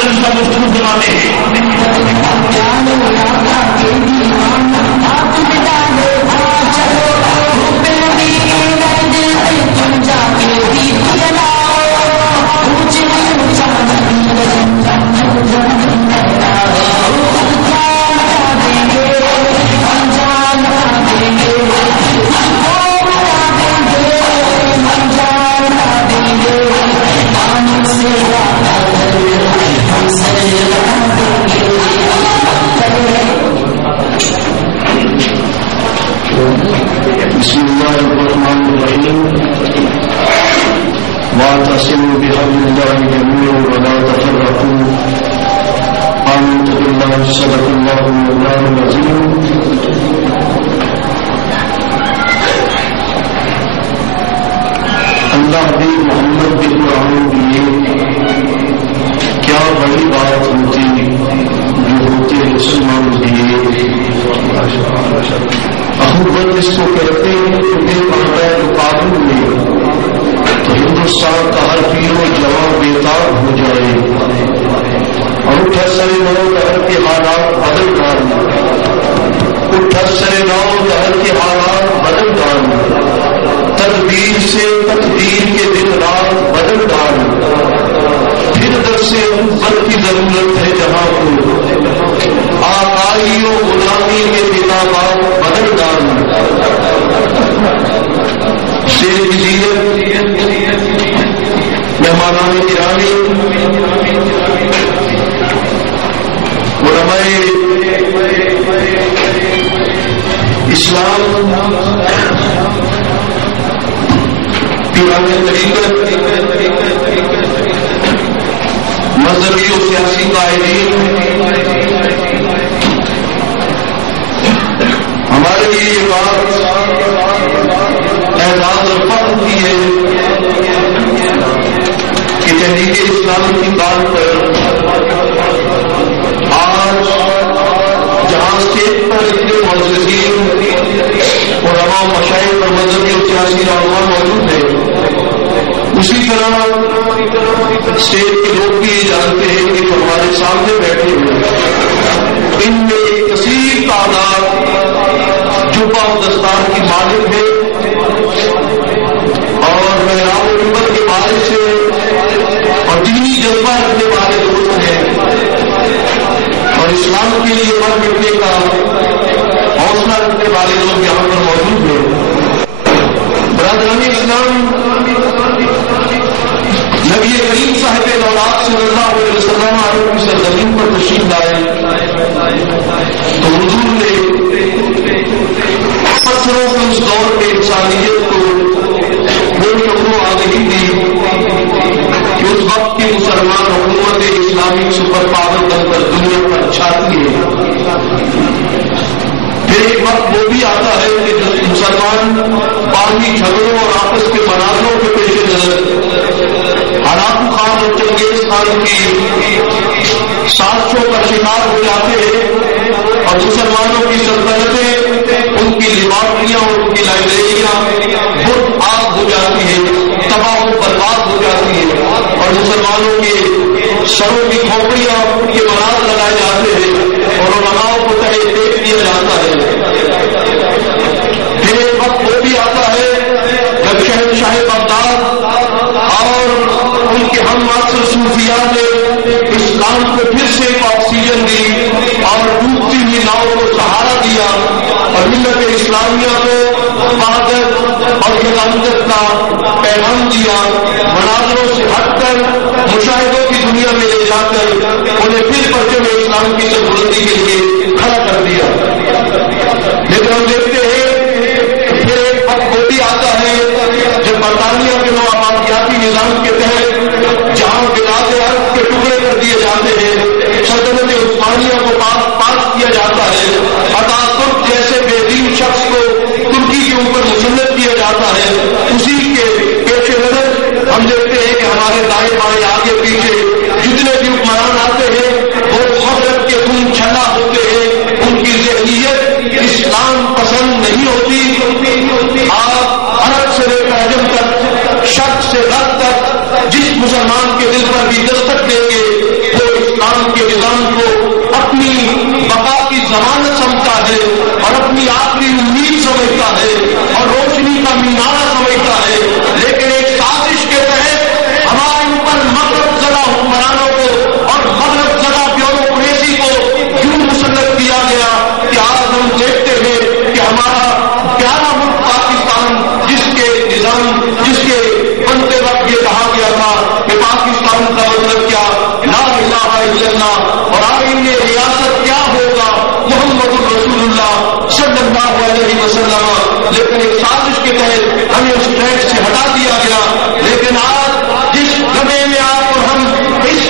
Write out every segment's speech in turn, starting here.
درس کا گفتگو سناتے ہیں. بسم الله الرحمن الرحيم واعتصموا بحبل الله جميعا ولا تفرقوا آمنت بالله صدق الله مولانا العظيم. اللہ بھی محمد بھی قرآن دیے کیا بڑی بات ہوتی جو ہوتے مسلمان دیے. احبت اس کو کہتے ہیں تمہیں پڑھتا ہے تو قابل میں تو ہندوستان کا ہر پیر و جوان بیتاب ہو جائے اور اٹھ سرے نو دہر کے حالات بدل ڈالنا. اٹھ سرے نو دہر کے حالات بدل ڈالنا. تدبیر سے تقدیر کے دن رات بدل ڈالنا. پھر در سے عزت کی ضرورت ہے جہاں کو آقائی و غلامی کے کتابات بدل ڈالنا. شیر جزیرت مہمانان گرامی علماء اسلام پیران طریقت مذہبی و سیاسی قائدین ہمارے لیے یہ بات اعزاز اور فخر کی ہے کہ تحریک اسلام کی بات پر آج جہاں اسٹیج پر اتنے معززین علماء و مشائخ اور مذہبی اور سیاسی رہنما موجود ہیں اسی طرح اسٹیج کے لوگ بھی یہ جانتے ہیں کہ جو ہمارے سامنے بیٹھے ہوئے ان میں ایک کثیر تعداد جبہ و دستار کی مالک ہے اور محراب منبر کے بارے سے اور دینی جذبہ رکھنے والے دوست ہیں اور اسلام کے لیے مر مٹنے کا حوصلہ رکھنے والے لوگ یہاں پر موجود ہیں. برادران اسلام نبی کریم صاحب دولات صلی اللہ علیہ وسلم عرب کی سرزمین پر تشریف لائے تو حضور نے پتھروں کے اس دور میں انسانیت کو وہ شکر آگہی دی کہ اس وقت کی مسلمان حکومت اسلامی سپر پاور بن کر دنیا پر چھاتی ہے. پھر ایک وقت وہ بھی آتا ہے کہ جو مسلمان باہمی جھگڑوں اور آپس کے مناظروں کے پیش نظر ہلاکو خان اور چنگیز خان کی سازشوں کا شکار ہو جاتے ہیں اور مسلمانوں کی سلطنتیں ان کی لیبارٹریاں اور ان کی لائبریریاں برد آگ ہو جاتی ہیں تباہ و برباد ہو جاتی ہیں اور مسلمانوں کے سروں کی کھوپڑیاں کے مناظر لگائے جاتے ہیں اور علماء کو تہے پھینک دیا جاتا ہے. پھر ایک وقت وہ بھی آتا ہے جب شہنشاہ بغداد اور ان کے ہم معاصر صوفیاء نے اسلام کو پھر سے ایک آکسیجن دی اور ڈوبتی ہوئی ناؤ کو سہارا دیا اور ملت اسلامیہ کو بہادر اور حکامت کا پیغام دیا. مناظروں سے ہٹ کر مشاہدوں کی دنیا میں لے جا کر انہیں پھر پرچم اسلام کی سربلندی کے لیے کھڑا کر دیا. لیکن ہم دیکھتے ہیں پھر ایک وقت وہ بھی آتا ہے جب برطانیہ کے نوآبادیاتی نظام کے تحت جہاں بلاد عرب کے ٹکڑے کر دیے جاتے ہیں سلطنت عثمانیہ کو پاس کیا جاتا ہے عطا ترک جیسے بے دین شخص کو ترکی کے اوپر مسلط کیا جاتا ہے. اسی کے پیش نظر ہم دیکھتے ہیں کہ ہمارے دائیں بائیں آگے پیچھے جتنے بھی حکمران آتے ہیں وہ مغرب کے خون چھلا ہوتے ہیں. ان کی ذہنیت اسلام پسند نہیں ہوتی. آپ عرب سے لے کر عجم تک شرق سے غرب تک جس مسلمان کے دل پر بھی دستک دیں گے وہ اسلام کے نظام کو اپنی بقا کی ضمانت سمجھتا ہے اور اپنی آخری امید سمجھتا ہے اور روشنی کا مینارہ سمجھتا ہے، لیکن ایک سازش کے تحت ہمارے اوپر مغرب زدہ حکمرانوں کو اور مغرب زدہ بیوروکریسی کو یوں مسلط کیا گیا کہ آج ہم دیکھتے ہیں کہ ہمارا پیارا ملک پاکستان، جس کے نظام، جس کے بنتے وقت یہ کہا گیا تھا کہ پاکستان کا مطلب کیا، لا الہ الا اللہ، اور آئین ریاست کیا ہوگا، محمد رسول اللہ صلی اللہ علیہ وسلم، لیکن ایک سازش کے تحت ہمیں اس ٹریک سے ہٹا دیا گیا۔ لیکن آج جس لمحے میں آپ اور ہم اس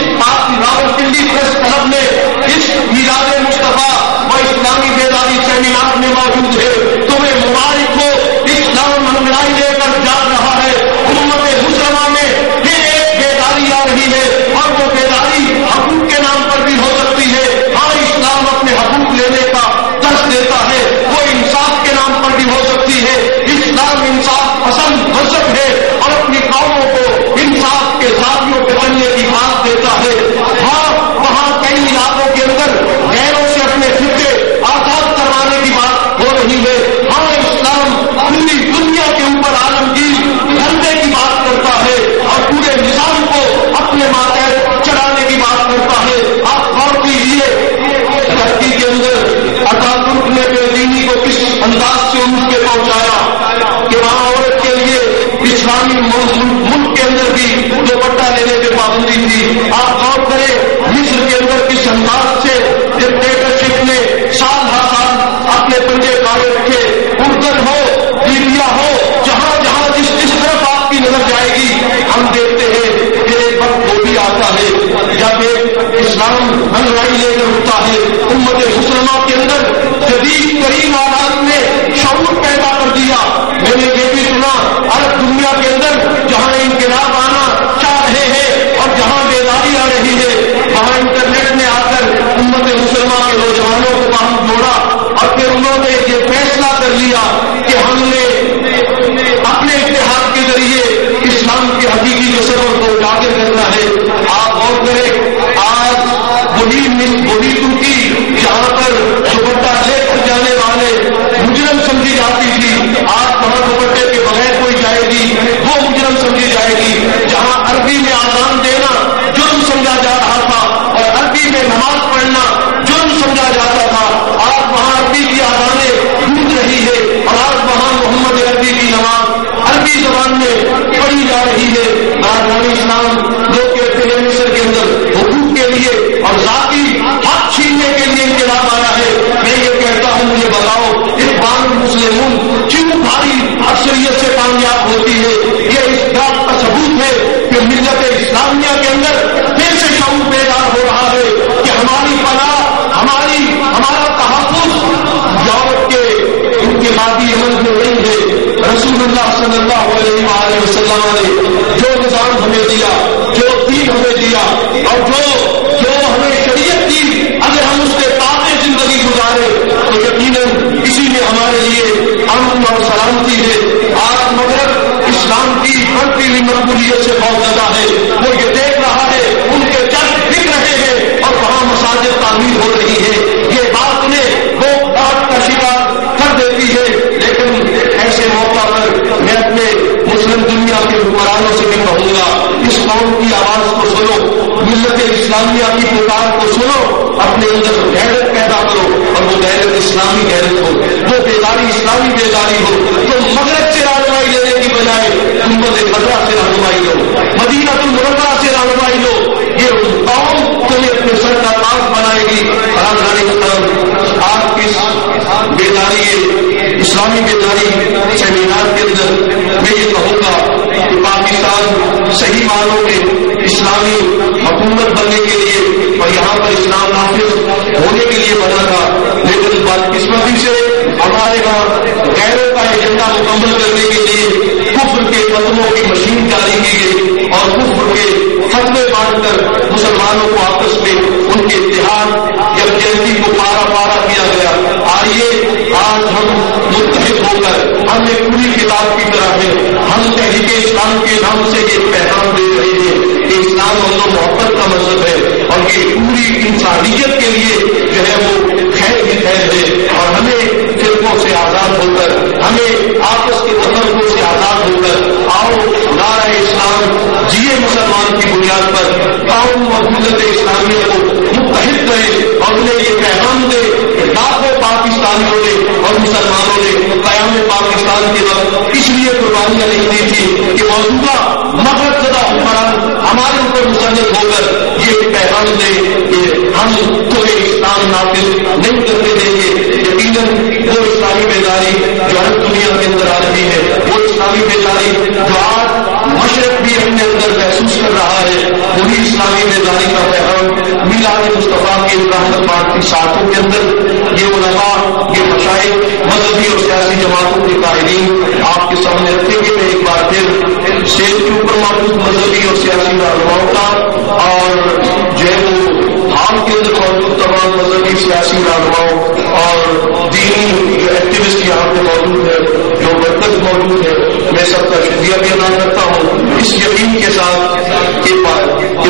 راولپنڈی پریس کلب میں اس میلاد مصطفیٰ و اسلامی بیداری سیمینار میں موجود ہے، تمہیں مبارک ہو، اسلام ہمرائی لے کر جا رہا ہے، امت مسلمہ میں پھر ایک بیداری آ رہی ہے، اور وہ بیداری حقوق کے نام پر بھی ہو سکتی ہے۔ ہاں، اسلام اپنے حقوق لینے کا درس دیتا ہے، وہ انصاف کے نام پر بھی ہو سکتی ہے۔ اسلام انصاف پسند مذہب ہے اور اپنی قوموں کو انصاف کے ذاتیوں پہ بننے کی بات دیتا ہے۔ ہاں، وہاں کئی علاقوں کے اندر غیروں سے اپنے فرقے آزاد کروانے کی بات ہو رہی ہے۔ ہاں، اسلام پوری دنیا کے اوپر عالمگیر دھندے کی بات کرتا ہے اور پورے نظام کو اپنے ماتحت چلانے کی بات کرتا ہے۔ آپ غور کیجیے، ترکی کے اندر اتاترک نے بے دینی کو کس انداز سے عروج پہ پہنچایا کہ وہاں عورت کے لیے اسلامی ملک کے اندر بھی دوپٹہ لینے پہ پابندی تھی۔ آپ غور کریں، مصر کے اندر کس انداز سے ڈکٹیٹرشپ نے سال ہر سال اپنے پنجے کاڑے رکھے۔ اردن ہو، لیبیا ہو، جہاں جہاں جس طرف آپ کی نظر جائے گی، ہم دیکھتے ہیں کہ ایک وقت وہ بھی آتا ہے جب ایک اسلام ہنرائی لے کر اٹھتا ہے۔ امت مسلمہ کے اندر جدید ترین آلات نے شعور پیدا کر دیا۔ میں نے یہ بھی سنا، عرب دنیا کے اندر جہاں انقلاب آنا چاہ رہے ہیں اور جہاں بیداری آ رہی ہے، وہاں انٹرنیٹ نے آ کر امت مسلمہ کے نوجوانوں کو باہم جوڑا اور پھر انہوں نے یہ فیصلہ کر لیا کہ ہم نے اپنے اتحاد کے ذریعے اسلام کے حقیقی تصور کو اجاگر کرنا ہے۔ آپ غور کریں، آج وہی ترکی جہاں پر دوپٹہ لے کر جانے والے مجرم سمجھی جاتی تھی، آج وہاں دوپٹے کے بغیر کوئی جائے گی وہ مجرم سمجھی جائے گی۔ جہاں عربی میں آزان دینا جرم سمجھا جا رہا تھا اور عربی میں نماز پڑھنا جرم سمجھا جاتا تھا، آج وہاں عربی کی آزانیں گونج رہی ہے اور آج وہاں محمد عربی کی نماز عربی زبان میں پڑھی جا رہی ہے۔ ناظرین اسلام، لوگ کہتے ہیں مصر کے اندر حقوق کے لیے اور ذاتی حق چھیننے کے لیے انقلاب آیا ہے۔ میں یہ کہتا ہوں، مجھے بتاؤ، اخوان المسلمون کیوں بھاری اکثریت سے کامیاب ہوتی ہے؟ یہ اس بات کا ثبوت ہے کہ ملت اسلامیہ کے اندر پھر سے شعور بیدار ہو رہا ہے کہ ہماری پناہ، ہمارا تحفظ یورپ کے انقلابی عمل میں نہیں ہے۔ رسول اللہ صلی اللہ علیہ وآلہ وسلم نے جو نظام ہمیں دیا، جو دین ہمیں دیا اور جو ہمیں شریعت دی، اگر ہم اس کے تابع زندگی گزارے تو یقیناً اسی میں ہمارے لیے امن اور سلامتی ہے۔ آج مغرب اسلام کی بڑھتی ہوئی مقبولیت سے بہت زیادہ ہے، وہ یہ دیکھ رہا ہے، ان کے چرچ بک رہے ہیں اور وہاں مساجد تعمیر ہو رہی ہے۔ یہ بات انہیں وہ بات کا شکار کر دیتی ہے، لیکن ایسے موقع پر میں اپنے مسلم دنیا کے حکمرانوں سے بھی کہوں گا، اس قوم کی آواز کو سنو، ملت اسلامیہ کی پکار کو سنو، اپنے اندر غیرت پیدا کرو اور وہ غیرت اسلامی غیرت ہو، وہ بیداری اسلامی بیداری ہو۔ تو مغرب سے رہنمائی لینے کی بجائے امت خضرا سے رہنمائی لو، مدینہ المنورہ سے رہنمائی لو۔ یہ قوم تمہیں اپنے سر کا تاج بنائے گی۔ آپ کی بیداری، اسلامی بیداری سیمینار کے اندر میں یہ کہوں گا کہ پاکستان صحیح معنوں میں اسلامی حکومت بننے کے لیے اور یہاں پر اسلام نافذ ہونے کے لیے بنا تھا، لیکن بدقسمتی سے ہمارے یہاں غیروں کا ایجنڈا مکمل کرنے کے لیے کفر کے فتووں کی مشین جاری کی گئی اور کفر کے فتوے بانٹ کر مسلمانوں کو آپس میں ان کے اتحاد یکجہتی کو پارا پارا کیا گیا۔ آئیے آج ہم متحد ہو کر، ہم ایک پوری کتاب کی طرح ہے، ہم تحریک اسلام کے نام سے یہ پیغام دے رہے ہیں کہ اسلام ہم محبت کا مذہب ہے بلکہ پوری انسانیت کے لیے جو ہے وہ خیر ہی خیر ہے. اور ہمیں فرقوں سے آزاد ہو کر, ہمیں آپس کے تفرقوں سے آزاد ہو کر آؤ نعرہ اسلام جیے مسلمان کی بنیاد پر, قوم اور ملت اسلامیہ کو متحد کرے اور انہیں یہ پیغام دے کہ لاکھوں پاکستانیوں نے اور مسلمانوں نے قیام پاکستان کے وقت اس لیے قربانیاں نہیں دی تھی کہ موجودہ مغرب زدہ حکمران ہمارے اوپر مسلط ہو کر یہ پیغام دے کہ ہم تمہیں اسلام نافذ نہیں کرنے دیں گے. یقیناً وہ اسلامی بیداری جو ہر دنیا کے اندر آ رہی ہے, وہ اسلامی بیداری جو آج مشرق بھی اپنے اندر محسوس کر رہا ہے, وہی اسلامی بیداری کا پیغام میلاد مصطفیٰ کی رحمت پاک کی ساعتوں کے اندر یہ علماء, یہ مشائخ, مذہبی اور سیاسی جماعتوں کے قائدین آپ کے سامنے رکھیں گے. میں ایک بار پھر اسٹیج کے اوپر موجود مذہبی اور سیاسی رہنماؤں کا اور جو ہے وہ ہال کے اندر موجود تمام مذہبی سیاسی رہنماؤں اور دینی جو ایکٹیوسٹ یہاں پہ موجود ہے, جو مرکز موجود ہے, میں سب کا شکریہ بھی ادا کرتا ہوں اس یقین کے ساتھ کہ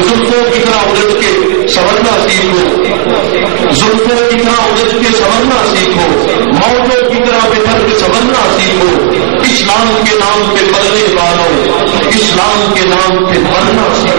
زلفوں کی طرح اڑد کے سمجھنا سیکھو, زلفوں کی طرح اڑد کے سمجھنا سیکھو, موتوں کی طرح بہتر کے سمجھنا سیکھو, اسلام کے نام پہ بلنے والوں, اسلام کے نام پہ بلنا سیکھو.